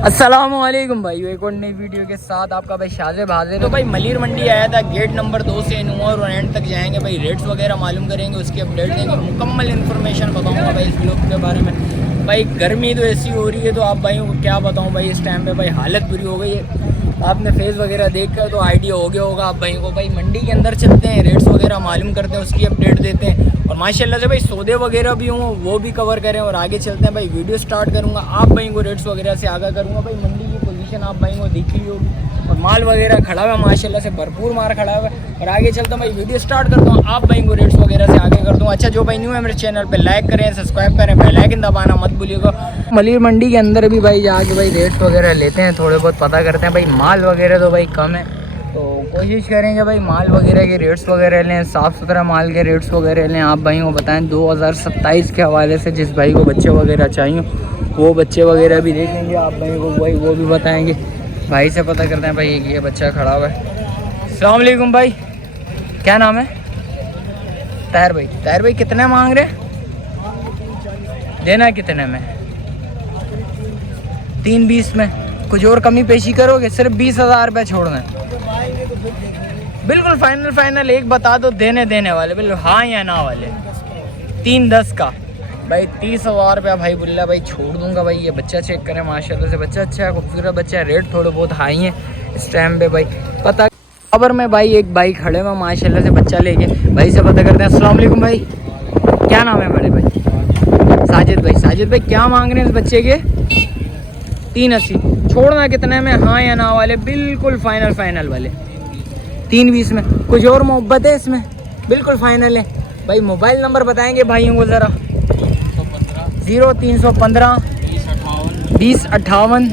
अस्सलामुअलैकुम भाई, एक और नई वीडियो के साथ आपका भाई शाज़ेब हाजिर। तो भाई मलिर मंडी आया था, गेट नंबर 2 से नूर और एंड तक जाएंगे भाई, रेट्स वगैरह मालूम करेंगे, उसकी अपडेट देंगे, मुकम्मल इन्फॉर्मेशन बताऊंगा भाई इस ब्लॉग के बारे में। भाई गर्मी तो ऐसी हो रही है तो आप भाइयों को क्या बताऊँ भाई, इस टाइम पे भाई हालत बुरी हो गई है। आपने फेस वगैरह देख कर तो आइडिया हो गया होगा आप भाइयों को। भाई मंडी के अंदर चलते हैं, रेट्स वगैरह मालूम करते हैं, उसकी अपडेट देते हैं और माशाल्लाह से भाई सौदे वगैरह भी हों वो भी कवर करें और आगे चलते हैं भाई। वीडियो स्टार्ट करूँगा, आप भाई को रेट्स वगैरह से आगाह करूँगा। भाई मंडी की पोजीशन आप भाई को दिख ली होगी और माल वगैरह खड़ा हुआ है, माशाल्लाह से भरपूर माल खड़ा हुआ है। और आगे चलता हूँ भाई, वीडियो स्टार्ट करता हूँ, आप भाई को रेट्स वगैरह से आगे कर दूँ। अच्छा, जो भाई न्यू है मेरे चैनल पे लाइक करें, सब्सक्राइब करें, बेल आइकन दबाना मत भूलिएगा। मलिर मंडी के अंदर भी भाई जाके भाई रेट्स वगैरह लेते हैं, थोड़े बहुत पता करते हैं। भाई माल वगैरह तो भाई कम है तो कोशिश करेंगे भाई माल वगैरह के रेट्स वगैरह लें, साफ़ सुथरा माल के रेट्स वगैरह लें। आप भाई को बताएं 2027 के हवाले से जिस भाई को बच्चे वगैरह चाहिए वो बच्चे वगैरह भी देख लेंगे। आप भाई को भाई वो भी बताएंगे, भाई से पता करते हैं। भाई ये बच्चा खड़ा हुआ है। अस्सलाम वालेकुम भाई, क्या नाम है? ताहिर भाई। ताहिर भाई कितने मांग रहे? देना कितने में? 320 में। कुछ और कमी पेशी करोगे? सिर्फ 20,000 रुपये छोड़ना है। बिल्कुल फाइनल एक बता दो, देने वाले बिल्कुल हाँ या ना वाले। 310 का भाई 30,000 रुपया भाई बुल्ला भाई छोड़ दूंगा। भाई ये बच्चा चेक करें, माशाल्लाह से बच्चा अच्छा है, खूबसूरत बच्चा है। रेट थोड़े बहुत हाई हैं इस टाइम पे भाई। पता खबर में भाई एक भाई खड़े हुए माशाल्लाह से बच्चा लेके, भाई से पता करते हैं। अस्सलाम वालेकुम भाई, क्या नाम है बड़े भाई? साजिद भाई। साजिद भाई क्या मांग रहे हैं इस बच्चे के? 380। छोड़ना कितने में? हाँ या ना वाले? बिल्कुल फाइनल वाले। 320 में। कुछ और मोहब्बत है इसमें? बिल्कुल फाइनल है भाई। मोबाइल नंबर बताएंगे भाइयों को ज़रा। 0315 2058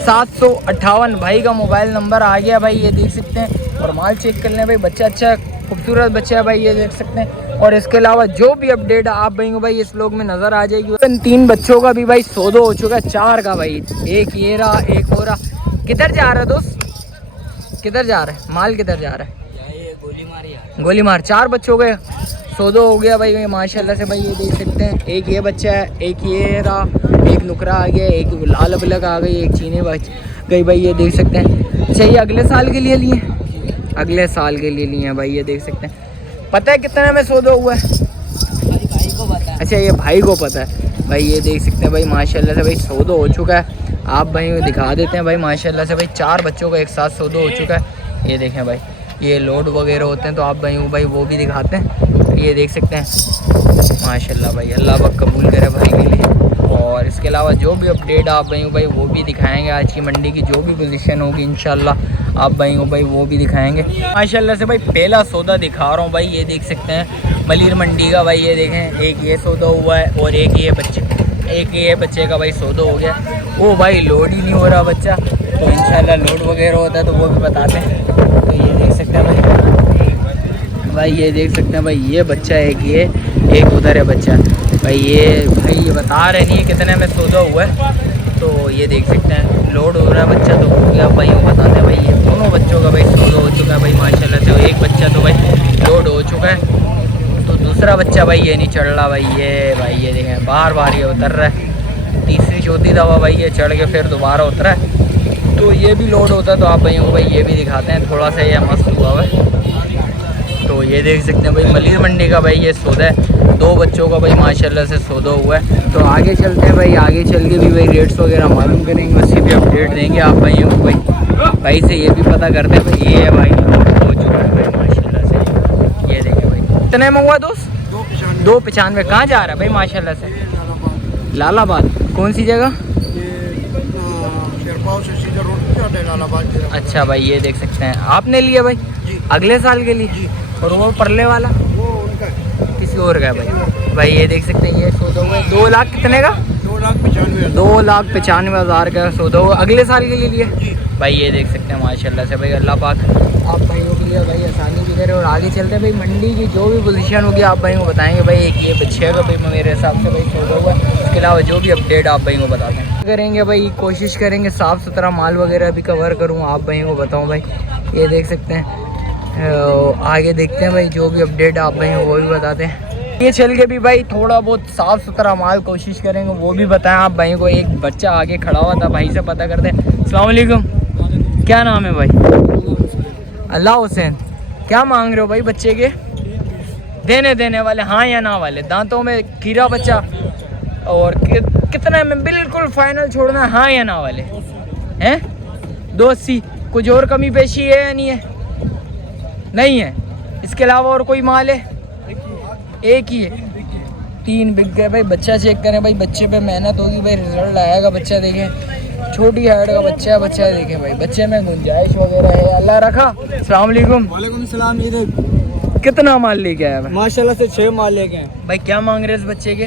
758 भाई का मोबाइल नंबर आ गया भाई, ये देख सकते हैं। और माल चेक कर लें भाई, बच्चा अच्छा खूबसूरत बच्चा है भाई, ये देख सकते हैं। और इसके अलावा जो भी अपडेट है आप भाई को भाई इस लोग में नज़र आ जाएगी। इन 3 बच्चों का भी भाई सौदा हो चुका है, 4 का भाई। एक ये रहा, एक हो रहा। किधर जा रहा है दोस्त? किधर जा रहा है माल? किधर जा रहा है? गोली मार। 4 बच्चों के सौदा हो गया भाई माशाल्लाह से भाई, ये देख सकते हैं। एक ये बच्चा है, एक ये रहा, एक नुकरा आ गया, एक लाल अबलग आ गई, एक चीनी गई भाई, ये देख सकते हैं। अच्छा, ये अगले साल के लिए लिए? अगले साल के लिए लिए हैं भाई, ये देख सकते हैं। पता है कितने में सौदा हुआ है? भाई को पता है। अच्छा, ये भाई को पता है भाई, ये देख सकते हैं भाई माशाल्लाह से भाई सौदा हो चुका है। आप भाई को दिखा देते हैं भाई माशाल्लाह से भाई, 4 बच्चों का एक साथ सौदा हो चुका है। ये देखें भाई, ये लोड वगैरह होते हैं तो आप भाई को भाई वो भी दिखाते हैं, ये देख सकते हैं माशाल्लाह भाई। अल्लाह पाक कबूल करे भाई के लिए। और इसके अलावा जो भी अपडेट आप भाई को भाई वो भी दिखाएंगे, आज की मंडी की जो भी पोजीशन होगी इंशाल्लाह आप भाई को भाई वो भी दिखाएंगे माशाल्लाह से भाई। पहला सौदा दिखा रहा हूँ भाई, ये देख सकते हैं मलिर मंडी का भाई, ये देखें। एक ये सौदा हुआ है और एक ये बच्चे का भाई सौदा हो गया। वो भाई लोड ही नहीं हो रहा बच्चा, तो इंशाल्लाह लोड वगैरह होता है तो वो भी बताते हैं। तो ये देख सकते हैं भाई, ये देख सकते हैं भाई, ये बच्चा है, एक उधर है बच्चा भाई। ये बता रहे नहीं कितने में सौदा हुआ है, तो ये देख सकते हैं लोड हो रहा है बच्चा, तो हो गया भाई वो बताते हैं भाई। ये दोनों बच्चों का भाई सौदा हो चुका है भाई माशाल्लाह से। एक बच्चा तो भाई लोड हो चुका है, तो दूसरा बच्चा भाई ये नहीं चढ़ रहा भाई। ये देखें बार ये उतर रहा है, तीसरी चौथी दफ़ा भाई ये चढ़ के फिर दोबारा उतरा है, तो ये भी लोड होता है। तो आप भाइयों को भाई ये भी दिखाते हैं, थोड़ा सा ये मस्त हुआ है। तो ये देख सकते हैं भाई मलिर मंडी का भाई ये सौदा है, 2 बच्चों का भाई माशाल्लाह से सौदा हुआ है। तो आगे चलते हैं भाई, आगे चल के भी भाई रेट्स वगैरह मालूम करेंगे, उसकी भी अपडेट देंगे आप भाइयों को भाई से ये भी पता करते हैं भाई। ये है भाई हो चुका है भाई माशाल्लाह से, ये देखें भाई। कितने में हुआ दोस्त? 295। कहाँ जा रहा है भाई माशाल्लाह से? लालाबाद। कौन सी जगह? अच्छा भाई, ये देख सकते हैं आपने लिया भाई अगले साल के लिए। और वो परले वाला वो उनका किसी और का भाई ये देख सकते हैं। ये सौदा हुआ 2 लाख कितने का? 2,95,000 का सौदा हुआ अगले साल के लिए भाई। ये देख सकते हैं माशाल्लाह से भाई, अल्लाह पाक आप भाइयों के लिए भाई आसानी भी करे। और आगे चलते हैं भाई, मंडी की जो भी पोजीशन होगी आप भाई को बताएंगे भाई। एक ये बच्चे का भाई मेरे हिसाब से भाई सौदा हुआ, इसके अलावा जो भी अपडेट आप भाई को बताते हैं करेंगे भाई। कोशिश करेंगे साफ़ सुथरा माल वगैरह भी कवर करूँ, आप भाई को बताऊँ भाई। ये देख सकते हैं, आगे देखते हैं भाई जो भी अपडेट आप भाई वो भी बताते हैं। ये चल के भी भाई थोड़ा बहुत साफ सुथरा माल कोशिश करेंगे, वो भी बताएं आप भाई को। एक बच्चा आगे खड़ा हुआ था, भाई से पता करते हैं। अस्सलाम वालेकुम, क्या नाम है भाई? अल्लाह हुसैन। क्या मांग रहे हो भाई बच्चे के? देने वाले, हाँ या ना वाले? दांतों में कीड़ा बच्चा, और कितने में बिल्कुल फाइनल छोड़ना है, हाँ या ना वाले हैं? 280। कुछ और कमी पेशी है या नहीं है? नहीं है। इसके अलावा और कोई माल है? एक ही है। 3 बिक गए भाई। बच्चा चेक करें भाई, बच्चे पे मेहनत होगी भाई, रिजल्ट आएगा। बच्चा देखें, छोटी हाइट का बच्चा है, बच्चा देखें भाई, बच्चे में गुंजाइश वगैरह है। अल्लाह रखा। अस्सलाम वालेकुम। वालेकुम सलाम। कितना माल लेके आया भाई? माशाल्लाह से 6 माल लेके आए भाई। क्या मांग रहे हैं इस बच्चे के?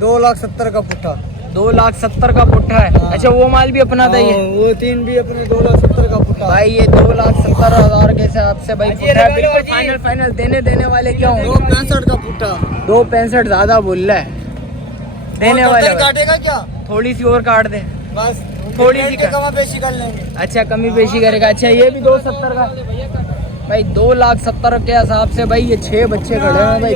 2,70,000 का पुट्ठा। 2,70,000 का पुट्ठा है। हाँ। अच्छा, वो माल भी अपना था ये? वो 3 भी अपने 2,70,000 का पुट्ठा भाई। ये 2,70,000 के हिसाब से भाई पुट्ठा है, बिल्कुल फाइनल। देने वाले क्या होंगे? 2,65,000 का पुट्ठा। 2,65,000 ज्यादा बोल रहा है। देने वाले काटेगा क्या? थोड़ी सी और काट दे, बस थोड़ी सी कमा पेशी कर लेंगे। अच्छा, कमी पेशी करेगा। अच्छा, ये भी 2,70,000 का भाई। 2,70,000 के हिसाब से भाई ये 6 बच्चे खड़े हैं भाई।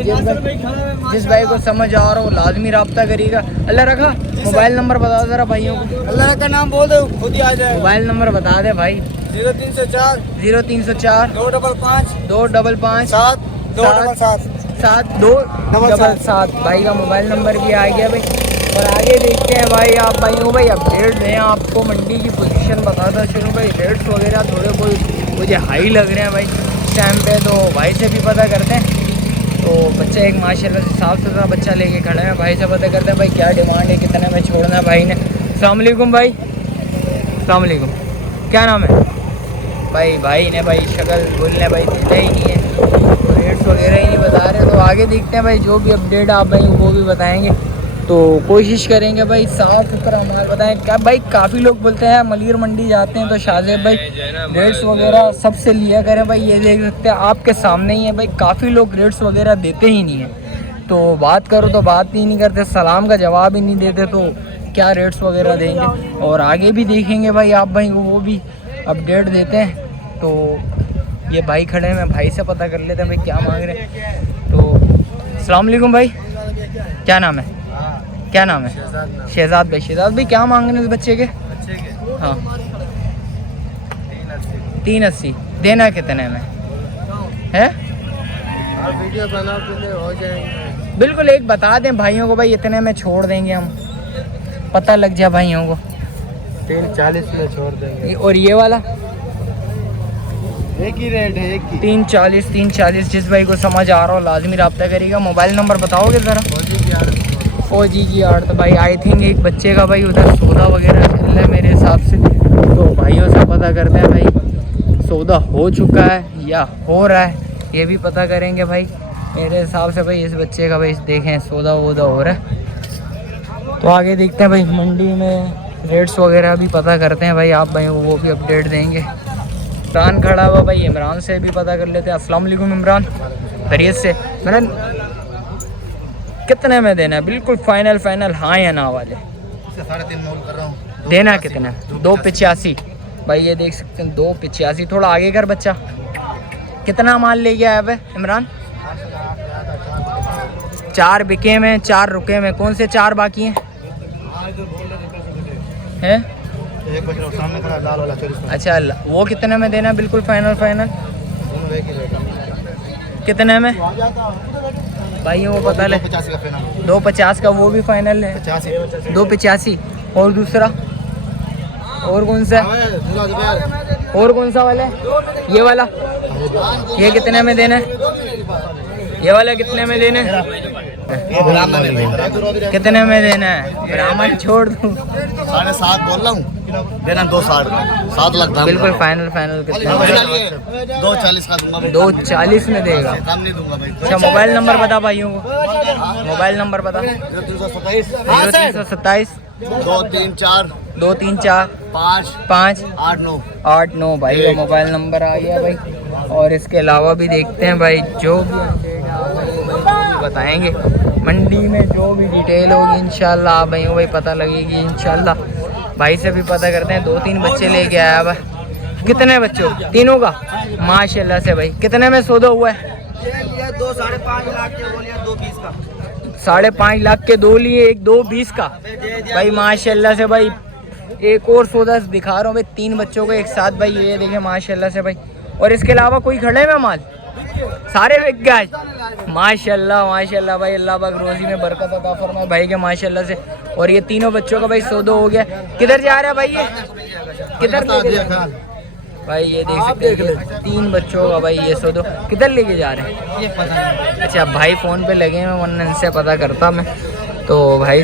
जिस भाई को समझ आ रहा हो लाजमी रब्ता करेगा। अल्लाह रखा। मोबाइल नंबर बता दे जरा भाइयों को। अल्लाह का नाम बोल दो, खुद ही आ जाए। मोबाइल नंबर बता दे भाई। 0304 0304 255 255 7 277 7277 भाई का मोबाइल नंबर भी आ गया भाई। और आगे देखते हैं भाई आप भाइयों भाई अपडेट दें आपको। मंडी की पोजीशन बताता चलो भाई। रेट्स वगैरह थोड़े बहुत मुझे हाई लग रहे हैं भाई इस टाइम पे, तो भाई से भी पता करते हैं। तो बच्चा एक माशाल्लाह से साफ़ सुथरा बच्चा लेके खड़े हैं। भाई से पता करते हैं भाई क्या डिमांड है, कितने में छोड़ना है भाई ने। अस्सलाम वालेकुम भाई। अस्सलाम वालेकुम। क्या नाम है भाई? भाई ने भाई शक्ल बोलने भाई देता ही नहीं है, तो रेट्स वगैरह ही नहीं बता रहे। तो आगे देखते हैं भाई, जो भी अपडेट आप भाई वो भी बताएंगे। तो कोशिश करेंगे भाई साफ सुथरा माल बताएं। क्या भाई, काफ़ी लोग बोलते हैं मलीर मंडी जाते हैं तो शाहजेब भाई रेट्स वगैरह सबसे लिया करें भाई। ये देख सकते हैं आपके सामने ही है भाई, काफ़ी लोग रेट्स वगैरह देते ही नहीं है। तो बात करो तो बात ही नहीं करते, सलाम का जवाब ही नहीं देते, तो क्या रेट्स वगैरह देंगे। और आगे भी देखेंगे भाई आप भाई को वो भी अपडेट देते हैं। तो ये भाई खड़े हैं, भाई से पता कर लेते हैं भाई क्या मांग रहे हैं। तो अस्सलाम वालेकुम भाई। क्या नाम है? क्या नाम है? शहजाद भाई। शहजाद भाई क्या मांग रहे हैं इस बच्चे के? हाँ 380। देना कितने में है? वीडियो बना के हो जाएंगे। बिल्कुल एक बता दें भाइयों को भाई, इतने में छोड़ देंगे हम, पता लग जाए भाइयों को। 340 में छोड़ देंगे। और ये वाला एक ही रेट है, एक ही 340। जिस भाई को समझ आ रहा हो लाजमी रब्ता करेगा। मोबाइल नंबर बताओगे ज़रा? 4G की आड़। तो भाई आई थिंक एक बच्चे का भाई उधर सौदा वगैरह चल रहा है मेरे हिसाब से। तो भाइयों से पता करते हैं भाई सौदा हो चुका है या हो रहा है, ये भी पता करेंगे भाई। मेरे हिसाब से भाई इस बच्चे का भाई देखें सौदा वौदा हो रहा है। तो आगे देखते हैं भाई मंडी में रेट्स वगैरह भी पता करते हैं भाई आप भाई वो भी अपडेट देंगे। इमरान खड़ा हुआ भाई, इमरान से भी पता कर लेते हैं। अस्सलाम वालेकुम इमरान, खैरियत से? इमरान कितने में देना है? बिल्कुल फाइनल हाँ या ना वाले? 3.5 मोल कर रहा हूँ। देना कितना? 285 भाई। ये देख सकते हैं 285। थोड़ा आगे कर बच्चा। कितना माल ले गया है भाई इमरान? 4 बिके में, 4 रुके में। कौन से 4 बाकी हैं? हैं? एक बच रहा सामने खड़ा लाल वाला 40। अच्छा, वो कितने में देना? बिल्कुल फाइनल दोनों एक ही रेट। कितने में भाई वो पता ले? 250 का फाइनल। 250 का वो भी फाइनल है। 285। और दूसरा और कौन सा? और कौन सा वाला है? ये वाला। ये कितने में देना है? ये वाला कितने में देना है? कितने में देना है? ब्राह्मण छोड़ दूँ। 7.5 बोल रहा हूँ, देना 2.60। 7 लाख बिल्कुल फाइनल कितना? 2.40 का दूंगा। 2.40 में देगा? काम नहीं दूंगा भाई। अच्छा, मोबाइल नंबर बता भाइयों को। मोबाइल नंबर बता। 0327 234 234 5 5 8 8 9 भाई का मोबाइल नंबर आ गया भाई। और इसके अलावा भी देखते हैं भाई जो भी अपडेट बताएंगे मंडी में, जो भी डिटेल होगी इंशाल्लाह आप भाई भाई पता लगेगी इंशाल्लाह। भाई से भी पता करते हैं। 2-3 बच्चे लेके आया भाई। कितने बच्चों? तीनों का माशाल्लाह से भाई। कितने में सौदा हुआ है? ये 2 5.5 लाख के बोलिए 2.20 का 5.5 लाख के 2 लिए, एक 2.20 का भाई माशाल्लाह से भाई। एक और सौदा दिखा रहा हूँ भाई, 3 बच्चों को एक साथ भाई, ये देखें माशाल्लाह से भाई। और इसके अलावा कोई खड़े में माल सारे बिक गए माशाल्लाह माशाल्लाह भाई। अल्लाह पाक रोजी में बरकत अता फरमाए भाई के माशाल्लाह से। और ये तीनों बच्चों का भाई सौदा हो गया। किधर जा रहा है भाई, ये किधर लेके जा रहा है भाई? ये देख सकते हैं 3 बच्चों का भाई ये सौदा किधर लेके जा रहे हैं, ये पता नहीं। अच्छा भाई फ़ोन पे लगे हैं, वरना इनसे पता करता मैं। तो भाई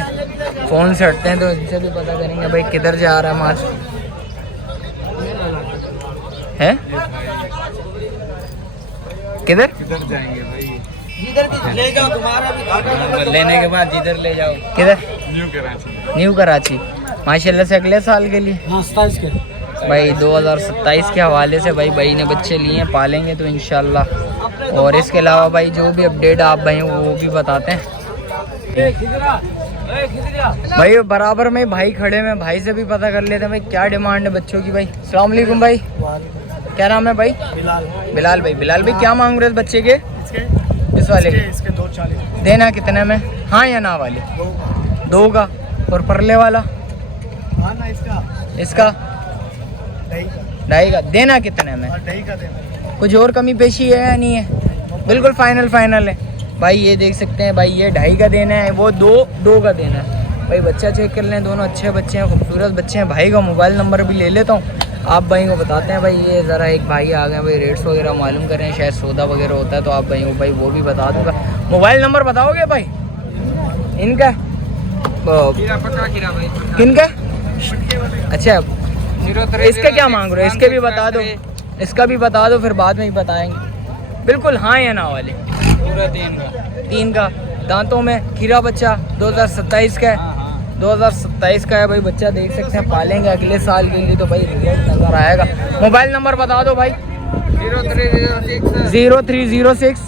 फ़ोन से हटते हैं तो इनसे भी पता करेंगे भाई किधर जा रहा है माल है, किधर जाएंगे भाई, जिधर भी ले जाओ तुम्हारा भी घाटा लेने के बाद जिधर ले जाओ। किधर? न्यू कराची माशाल्लाह से अगले साल के लिए 27 के भाई 2027 के हवाले से भाई ने बच्चे लिए हैं, पालेंगे तो इंशाल्लाह। और इसके अलावा भाई जो भी अपडेट आप भाई वो भी बताते हैं भाई। बराबर में भाई खड़े में, भाई से भी पता कर लेते हैं भाई क्या डिमांड है बच्चों की भाई। अस्सलाम वालेकुम भाई, क्या नाम है भाई? बिलाल भाई। बिलाल भाई क्या मांग रहे हैं बच्चे के? इस वाले के इसके 240 देना कितने में, हाँ या ना वाले? 2 का। और परले वाला हाँ ना, इसका 2.5 का देना कितने में? 2.5 का देना। कुछ और कमी पेशी है या नहीं है? बिल्कुल फाइनल है भाई। ये देख सकते हैं भाई, ये 2.5 का देना है, वो 2 का देना है भाई। बच्चा चेक कर लें, दोनों अच्छे बच्चे हैं, खूबसूरत बच्चे हैं। भाई का मोबाइल नंबर भी ले लेता हूँ, आप भाई को बताते हैं भाई। ये ज़रा एक भाई आ गए भाई, रेट्स वगैरह मालूम करें, शायद सौदा वगैरह होता है तो आप भाई को भाई वो भी बता दूँगा। मोबाइल नंबर बताओगे भाई इनका? किनका? अच्छा इसका क्या मांग रहे हो? इसके भी बता दो, इसका भी बता दो, फिर बाद में ही बताएंगे। बिल्कुल हाँ या ना वाले? पूरा 3 का। दांतों में खीरा बच्चा 2027 का है, 2027 का है भाई। बच्चा देख सकते हैं, पालेंगे अगले साल के लिए तो भाई रिजल्ट नजर आएगा। मोबाइल नंबर बता दो भाई। 0306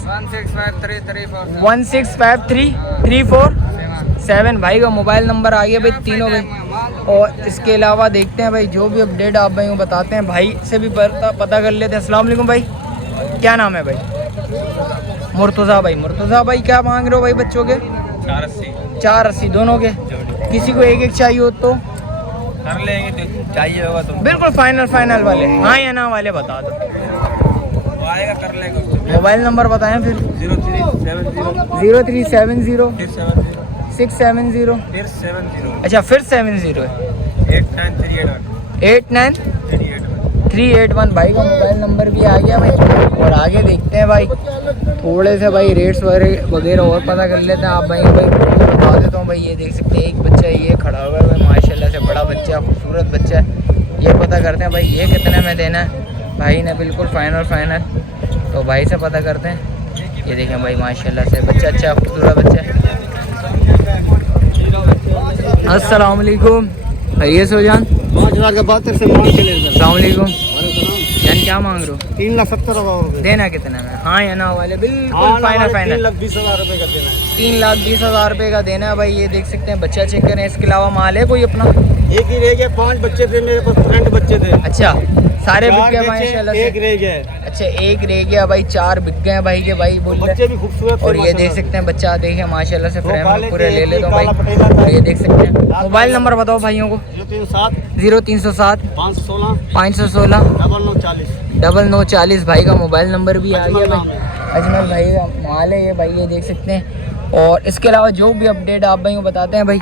1653347 भाई का मोबाइल नंबर आ गया भाई तीनों भाई। और इसके अलावा देखते हैं भाई जो भी अपडेट आप भाई को बताते हैं, भाई से भी पता कर लेते हैं। अस्सलाम वालेकुम भाई, क्या नाम है भाई? मुर्तज़ा भाई। मुर्तज़ा भाई क्या मांग रहे हो भाई बच्चों के? 480 दोनों के। किसी को एक चाहिए हो तो कर लेंगे, तो चाहिए होगा तो बिल्कुल फाइनल वाले, हाँ या ना वाले बता दो। आएगा कर लेंगे। मोबाइल नंबर बताएं फिर। 0370 670 अच्छा फिर 70 है 8938 भाई का मोबाइल नंबर भी आ गया भाई। और आगे देखते हैं भाई, थोड़े से भाई रेट्स वगैरह और पता कर लेते हैं। आप भाई बता देता हूँ भाई। ये देख सकते हैं एक बच्चा ये खड़ा हुआ है भाई, माशाल्लाह से बड़ा बच्चा, खूबसूरत बच्चा है। ये पता करते हैं भाई ये कितने में देना है। भाई ने बिल्कुल फाइनल तो भाई से पता करते हैं। ये देखें भाई माशाल्लाह से बच्चा अच्छा खूबसूरत बच्चा है। अस्सलाम वालेकुम भैया सोजान। 5000 का बात से मांग के ले। अस्सलाम वालेकुम जान, क्या मांग रहे हो? 3,70,000 देना कितने में, हाँ या ना वाले? बिल्कुल फाइनल 3,20,000 रुपये का देना है। 3,20,000 रुपये का देना है भाई। ये देख सकते हैं बच्चा चेक करें। इसके अलावा माल है कोई अपना? एक ही रह गया, 5 बच्चे थे मेरे पास, फ्रेंड बच्चे थे। अच्छा सारे बिक गए माशाल्लाह से? एक रह गया। अच्छा एक रह गया भाई, 4 बिक गए भाई के भाई बोल रहे। बच्चे भी खूबसूरत। और ये देख सकते हैं बच्चा देखे माशाल्लाह से, फ्रेम में पूरे ले लेता हूँ भाई। और ये देख सकते हैं। मोबाइल नंबर बताओ भाइयों को। 0307 516 9940 भाई का मोबाइल नंबर भी आ गया भाई। अजमल भाई का माल है ये भाई, ये देख सकते हैं। और इसके अलावा जो भी अपडेट आप भाई को बताते हैं भाई